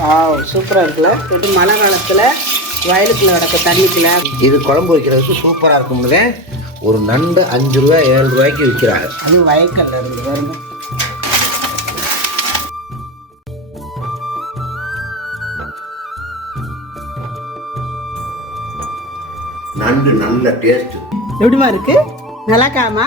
Wow சூப்பராக இருக்குல்ல? இது மழை காலத்தில் வயலுக்குள்ள கிடக்க தண்ணிக்குள்ள. இது குழம்பு வைக்கிறதுக்கு சூப்பராக இருக்கும்னு ஒரு நண்டு அஞ்சு ரூபா ஏழு ரூபாய்க்கு விற்கிறாங்க அது வயக்கல்ல பாருங்க. நண்டு நல்ல டேஸ்ட்டு எப்படிமா இருக்கு? நல்லாக்காமா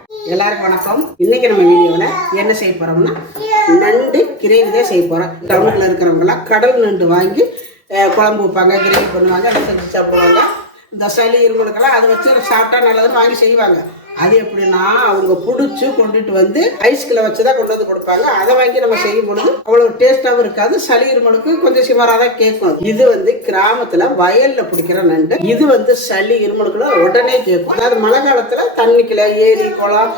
எல்லாருக்கும் வணக்கம். இன்னைக்கு நம்ம வீடியோவில் என்ன செய்ய போறோம்னா நண்டு கிரேவி தான் செய்ய போறோம். டவுனில் இருக்கிறவங்கலாம் கடல் நண்டு வாங்கி குழம்பு வைப்பாங்க கிரேவி பண்ணுவாங்க அதை செஞ்சு சாப்பிடுவாங்க. இந்த சளி இருமலுக்கெல்லாம் அதை வச்சு சாப்பிட்டா நல்லதுன்னு வாங்கி செய்வாங்க. அது எப்படின்னா அவங்க பிடிச்சி கொண்டுட்டு வந்து ஐஸ்கில் வச்சு தான் கொண்டு வந்து கொடுப்பாங்க. அதை வாங்கி நம்ம செய்யும் பொழுது அவ்வளோ டேஸ்ட்டாகவும் இருக்காது. சளி இருமலுக்கு கொஞ்சம் சிவராக தான் கேட்கும். இது வந்து கிராமத்தில் வயலில் பிடிக்கிற நண்டு. இது வந்து சளி இருமலுக்குள்ள உடனே கேட்கும். அதாவது மழை காலத்தில் தண்ணிக்குள்ள ஏரி குளம்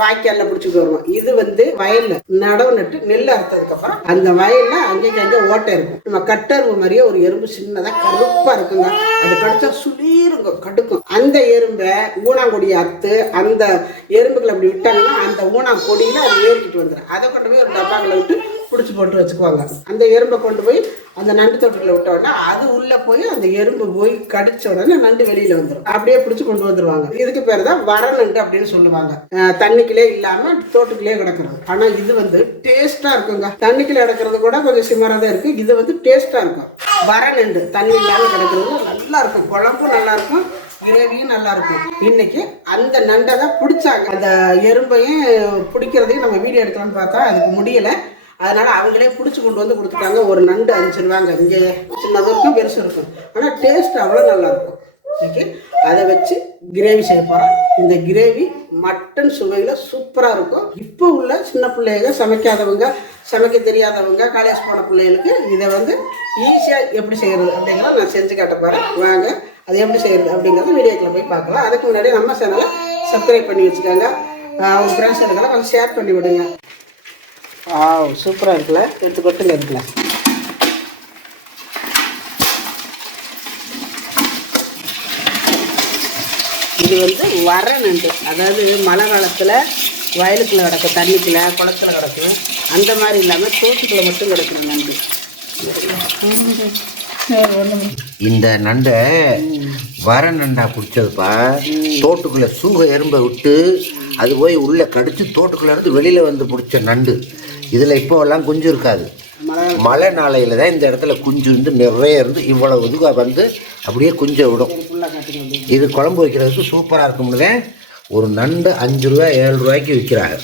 வாய்க்காலில் பிடிச்சிட்டு வருவோம் இது வந்து வயல்ல நடவு நட்டு நெல் அறுத்ததுக்கு அப்புறம் அந்த வயல்ல அங்கேயும் அங்கே ஓட்டை இருக்கும். நம்ம கட்டெரும்பு மாதிரியே ஒரு எறும்பு சின்னதா கருப்பா இருக்குங்க. அது கடிச்சா சுளீருங்க கடுக்கும். அந்த எறும்பை ஊனாங்கொடி அறுத்து அந்த எறும்புகளை அப்படி விட்டாங்கன்னா அந்த ஊனாங்கொடியில அது ஏறிக்கிட்டு வந்துடும் அதை கொண்டு போய் ஒரு டப்பாங்களை விட்டு பிடிச்சி போட்டு வச்சுக்குவாங்க. அந்த எறும்பை கொண்டு போய் அந்த நண்டு தோட்டத்தில் விட்ட உடனே அது உள்ளே போய் அந்த எறும்பு போய் கடிச்ச உடனே நண்டு வெளியில் வந்துடும் அப்படியே பிடிச்சி கொண்டு வந்துடுவாங்க இதுக்கு பேர் தான் வர நண்டு அப்படின்னு சொல்லுவாங்க. தண்ணிக்குள்ளே இல்லாமல் தோட்டுக்குள்ளே கிடக்கிறது. ஆனால் இது வந்து டேஸ்ட்டாக இருக்குங்க. தண்ணிக்குள்ள கிடக்கிறது கூட கொஞ்சம் சிமராக தான் இருக்கு. இது வந்து டேஸ்ட்டாக இருக்கும். வர நண்டு தண்ணி இல்லாமல் கிடக்கிறது நல்லா இருக்கும். குழம்பும் நல்லா இருக்கும். கிரேவியும் நல்லா இருக்கும். இன்னைக்கு அந்த நண்டை தான் பிடிச்சாங்க. அந்த எறும்பையும் பிடிக்கிறதையும் நம்ம வீடியோ எடுக்கலாம்னு பார்த்தா அதுக்கு முடியலை. அதனால அவங்களே பிடிச்சி கொண்டு வந்து கொடுத்துட்டாங்க. ஒரு நண்டு அஞ்சு ரூபாங்க இங்கே சின்னதும் இருக்கும் பெருசும் இருக்கும். ஆனால் டேஸ்ட் அவ்வளோ நல்லா இருக்கும் ஓகே அதை வச்சு கிரேவி செய்ய போகிறோம் இந்த கிரேவி மட்டன் சுவையில் சூப்பராக இருக்கும். இப்போ உள்ள சின்ன பிள்ளைங்க சமைக்காதவங்க சமைக்க தெரியாதவங்க காலேஜ் போன பிள்ளைகளுக்கு இதை வந்து ஈஸியாக எப்படி செய்கிறது அப்படிங்கிறத நான் செஞ்சு காட்ட போகிறேன் வாங்க அது எப்படி செய்கிறது அப்படிங்கிறத வீடியோக்கில் போய் பார்க்கலாம். அதுக்கு முன்னாடி நம்ம சேனலை சப்ஸ்கிரைப் பண்ணி வச்சுக்கோங்க. உங்கள் ஃப்ரெண்ட்ஸ் இருக்கலாம் கொஞ்சம் ஷேர் பண்ணி விடுங்க. ஆவ் சூப்பராக இருக்குல்ல? எடுத்து கொட்டுங்க இருக்குல்ல இது வந்து வர நண்டு அதாவது மழை காலத்தில் வயலுக்குள்ள கிடக்கு தண்ணிக்குள்ள குளத்துல கிடக்கு அந்த மாதிரி இல்லாமல் தோட்டத்தில் மட்டும் கிடக்குற நண்டு. இந்த நண்டை வர நண்டா பிடிச்சதுப்பா தோட்டுக்குள்ளே சூக எறும்பை விட்டு அது போய் உள்ளே கடித்து தோட்டுக்குள்ளே இருந்து வெளியில் வந்து பிடிச்ச நண்டு. இதில் இப்போவெல்லாம் குஞ்சு இருக்காது. மழை நாளையில் தான் இந்த இடத்துல குஞ்சு வந்து நிறைய இருந்து இவ்வளவு இதுவாக வந்து அப்படியே குஞ்சை விடும். இது குழம்பு வைக்கிறதுக்கு சூப்பராக இருக்கும்னு ஒரு நண்டு அஞ்சு ரூபா ஏழு ரூபாய்க்கு விற்கிறாங்க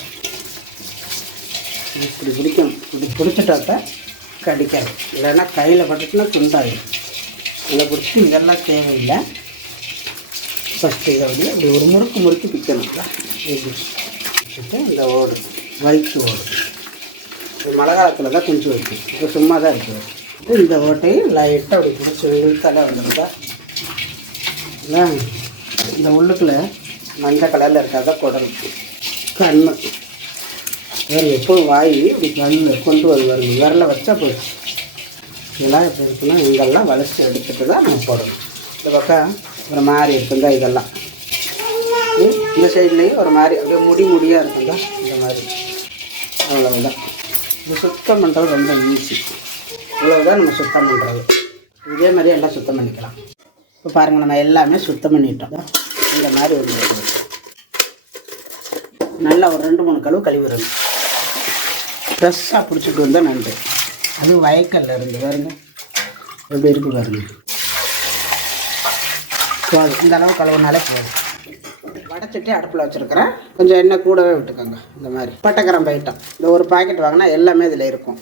இப்படி பிடிக்கணும் இப்படி பிடிச்சிட்டாக்க கடிக்காது. இல்லைன்னா கையில் பட்டுச்சுன்னா துண்டாயிடும் இதை பிடிச்சி இதெல்லாம் தேவையில்லை. ஃபஸ்ட்டு இதை வந்து அப்படி ஒரு முறுக்கு முறுக்கி பிக்கணும்ல இப்படி இந்த ஓடு வயிற்று ஓடு. இது மழை காலத்தில் தான் குஞ்சு வைக்கும். இப்போ சும்மா தான் இருக்குது இந்த ஓட்டையும் லைட்டாக அப்படி பிடிச்சி இழுத்தாலே வந்துருக்கா. இல்லை இந்த உள்ளுக்குள்ளே மஞ்சள் கலரில் இருக்காத குடல். கண். வேறு எப்போ வாய் இப்படி கண் கொண்டு வந்து வருது விரல வச்சா போயிடுச்சு இதெல்லாம் எப்படி இருக்குன்னா இங்கெல்லாம் வளர்ச்சி எடுத்துகிட்டு தான் நம்ம போடணும். இந்த பக்கம் ஒரு மாதிரி இருக்குங்க இதெல்லாம். இந்த சைட்லேயும் ஒரு மாதிரி அப்படியே முடி முடியாக இருக்குங்க. இந்த மாதிரி. அவ்வளவுதான். இது சுத்தம் பண்ணுறது ரொம்ப ஈஸி இவ்வளவுதான் நம்ம சுத்தம் பண்ணுறது இதே மாதிரி எல்லாம் சுத்தம் பண்ணிக்கலாம். இப்போ பாருங்கள் நம்ம எல்லாமே சுத்தம் பண்ணிட்டோம். இந்த மாதிரி ஒரு நல்லா ஒரு ரெண்டு மூணு கழுவு கழுவிடணும் ஃப்ரெஷ்ஷாக பிடிச்சிட்டு வந்தால் நண்டு அது வயக்கல்ல இருந்து பாருங்க. எப்படி இருக்கு பாருங்கள் போதும் இந்த அளவு கழுவுனாலே போதும். வடைச்சிட்டு அடுப்பில் வச்சுருக்கிறேன். கொஞ்சம் எண்ணெய் கூடவே விட்டுக்கோங்க இந்த மாதிரி. பட்டைக்கரம் ஐட்டம் இந்த ஒரு பாக்கெட் வாங்கினா எல்லாமே இதில் இருக்கும்.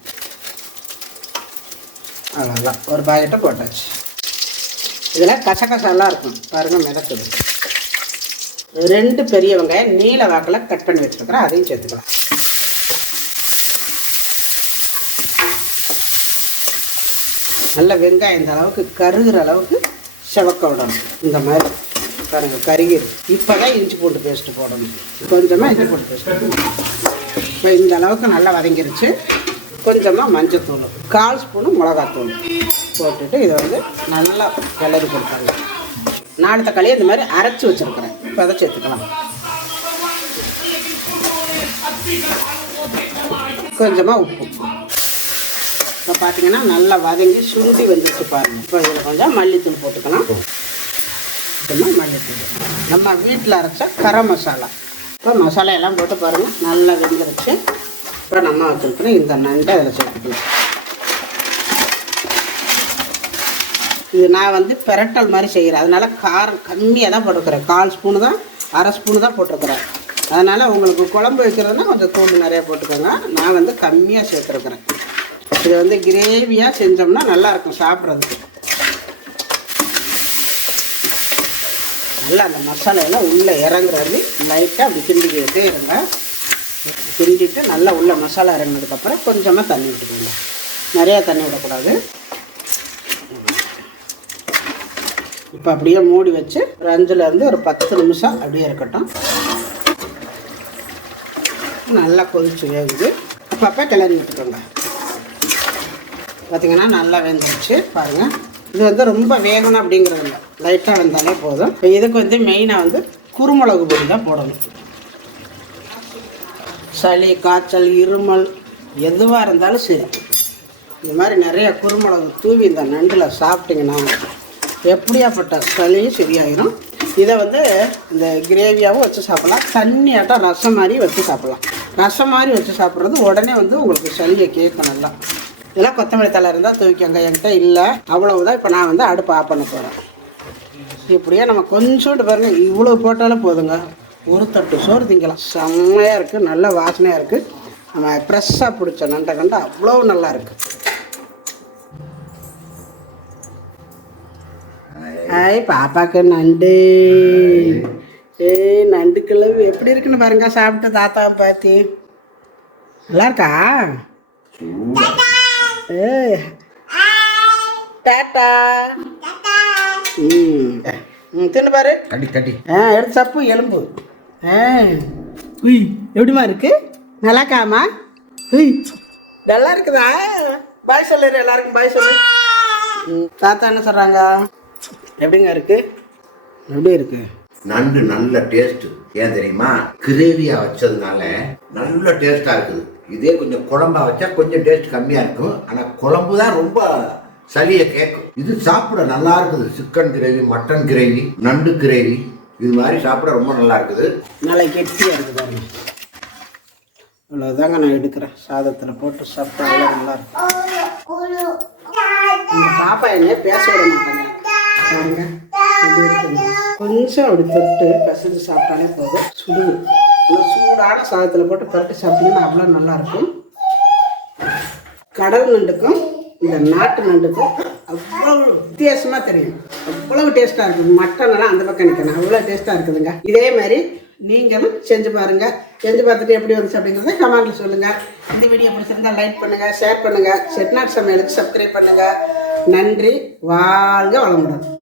அவ்வளோதான் ஒரு பாக்கெட்டை போட்டாச்சு. இதில் கசகசாலாம் இருக்கும். பாருங்கள் மிதக்குது. ரெண்டு பெரிய வெங்காயம் நீல வாக்கில் கட் பண்ணி வச்சுருக்கிறேன். அதையும் சேர்த்துக்கலாம். நல்ல வெங்காயம் இந்த அளவுக்கு கருகிற அளவுக்கு செவக்க விடணும் இந்த மாதிரி. பாருங்கள் கருகி இப்போ தான் இஞ்சி பூண்டு பேஸ்ட்டு போடணும். கொஞ்சமாக இஞ்சி பூண்டு பேஸ்ட்டு இப்போ இந்த அளவுக்கு நல்லா வதங்கிருச்சு. கொஞ்சமாக மஞ்சத்தூள். கால் ஸ்பூனு மிளகாத்தூள். போட்டுட்டு இதை வந்து நல்லா கிளறி கொடுத்தாங்க. நாலு தக்காளியை இந்த மாதிரி அரைச்சி வச்சுருக்குறேன். இப்போ அதை சேர்த்துக்கலாம். கொஞ்சமாக உப்பு. இப்போ பார்த்தீங்கன்னா நல்லா வதங்கி சுண்டி வந்துச்சு பாருங்கள் இப்போ இதில் கொஞ்சம் மல்லித்தூள் போட்டுக்கலாம். கொஞ்சம் மல்லித்தூள். நம்ம வீட்டில் அரைச்ச கரம் மசாலா. இப்போ மசாலா எல்லாம் போட்டு பாருங்கள் நல்லா வெந்துருச்சு. இப்போ நம்ம வச்சுருக்கிற இந்த நண்டை அதில் சேர்த்துக்கலாம். இது நான் வந்து பெரட்டல் மாதிரி செய்கிறேன். அதனால காரம் கம்மியாக தான் போட்டுக்கிறேன். கால் ஸ்பூனு தான் அரை ஸ்பூனு தான் போட்டிருக்கிறேன் அதனால் உங்களுக்கு குழம்பு வைக்கிறதுனா கொஞ்சம் தூள் நிறைய போட்டுக்கோங்க. நான் வந்து கம்மியாக சேர்த்துருக்குறேன். இது வந்து கிரேவியாக செஞ்சோம்னா நல்லாயிருக்கும் சாப்பிட்றதுக்கு. நல்லா அந்த மசாலாயெல்லாம் உள்ளே இறங்குறது லைட்டாக அப்படி கிண்டிக்கிட்டே இருங்க. கிண்டிட்டு நல்லா உள்ள மசாலா இறங்கினதுக்கப்புறம் கொஞ்சமாக தண்ணி விட்டுக்கோங்க நிறையா தண்ணி விடக்கூடாது. இப்போ அப்படியே மூடி வச்சு ஒரு அஞ்சுலேருந்து ஒரு பத்து நிமிஷம் அப்படியே இருக்கட்டும். நல்லா கொதிச்சு வேகுது. அப்பப்போ கிளறி விட்டுக்கோங்க. பார்த்தீங்கன்னா நல்லா வெந்துருச்சு பாருங்கள் இது வந்து ரொம்ப வேகணும் அப்படிங்கிறது இல்லை. லைட்டாக வெந்தாலே போதும். இப்போ இதுக்கு வந்து மெயினாக வந்து குருமிளகு பொடி தான் போடணும். சளி காய்ச்சல் இருமல் எதுவாக இருந்தாலும் சரி. இந்த மாதிரி நிறைய குருமிளகு தூவி இந்த நண்டில் சாப்பிட்டிங்கன்னா எப்படியாப்பட்ட சளியும் சரியாயிரும். இதை வந்து இந்த கிரேவியாகவும் வச்சு சாப்பிட்லாம். தண்ணியாட்டம் ரசம் மாதிரி வச்சு சாப்பிட்லாம். ரசம் மாதிரி வச்சு சாப்பிட்றது உடனே வந்து உங்களுக்கு சளியை கேட்கும் நல்லா. இதெல்லாம் கொத்தமல்லி தலை இருந்தால் தூக்கிக்கோங்க என்கிட்ட இல்லை. அவ்வளவுதான் இப்போ நான் வந்து அடுப்பு ஆஃப் பண்ண போகிறேன் இப்படியே நம்ம கொஞ்சோண்டு பாருங்க இவ்வளோ போட்டாலும் போதுங்க. ஒரு தட்டு சோறு திங்கலாம். செம்மையாக இருக்குது நல்ல வாசனையாக இருக்குது நம்ம ஃப்ரெஷ்ஷாக பிடிச்ச நண்டை கண்டு அவ்வளோ நல்லா இருக்குது ஐய் பாப்பாக்கு நண்டு. ஏய் நண்டு கிழவு எப்படி இருக்குன்னு பாருங்க சாப்பிட்டு தாத்தா பாத்தி நல்லா இருக்கா? டாட்டா. ம். ம் தின்னு பாரு. கட்டி கட்டி. ஆ எடுத்து சப்பு எலும்பு. ஆ. உய் எப்படிமா இருக்கு? நல்லா இருக்காமா உய் நல்லா இருக்குதா? பாய் சொல்லுற எல்லாருக்கும் பாய் சொல்லு. ம், தாத்தா என்ன சொல்கிறாங்க எப்படிங்க இருக்கு? எப்படி இருக்கு? நண்டு நல்ல டேஸ்ட் ஏன் தெரியுமா? கிரேவியா வச்சதுனால நல்ல டேஸ்டா இருக்குது. இதே கொஞ்சம் குழம்பா வச்சா கொஞ்சம் டேஸ்ட் கம்மியா இருக்கும். ஆனா குழம்பு தான் ரொம்ப சளியை கேட்கும் இது சாப்பிட நல்லா இருக்குது. சிக்கன் கிரேவி மட்டன் கிரேவி நண்டு கிரேவி. இது மாதிரி சாப்பிட ரொம்ப நல்லா இருக்குது. நல்லா கெட்டியாக இருக்குது பாருங்க. இவ்வளோதாங்க நான் எடுக்கிறேன். சாதத்தில் போட்டு சாப்பிட்டா அவ்வளோ நல்லா இருக்கும். பாப்பா என்ன பேச விட மாட்டாங்க. பாருங்க. கொஞ்சம் அப்படி தொட்டு பிசைஞ்சு சாப்பிட்டாலே போதும். சுடுது. சூடான சாதத்தில் போட்டு பரட்டி சாப்பிட்டீங்கன்னா அவ்வளோ நல்லாயிருக்கும். கடல் நண்டுக்கும் இந்த நாட்டு நண்டுக்கும் அவ்வளோ வித்தியாசமாக தெரியும். அவ்வளவு டேஸ்ட்டாக இருக்குது. மட்டன் எல்லாம் அந்த பக்கம் நிற்கணும் அவ்வளோ டேஸ்ட்டாக இருக்குதுங்க. இதே மாதிரி நீங்களும் செஞ்சு பாருங்கள் செஞ்சு பார்த்துட்டு எப்படி வந்துச்சு அப்படிங்கிறத கமெண்ட்ல சொல்லுங்கள் இந்த வீடியோ பிடிச்சிருந்தா லைக் பண்ணுங்கள் ஷேர் பண்ணுங்கள் செட்நாட் சமையலுக்கு சப்ஸ்கிரைப் பண்ணுங்கள் நன்றி. வாழ்க வளமுடன்.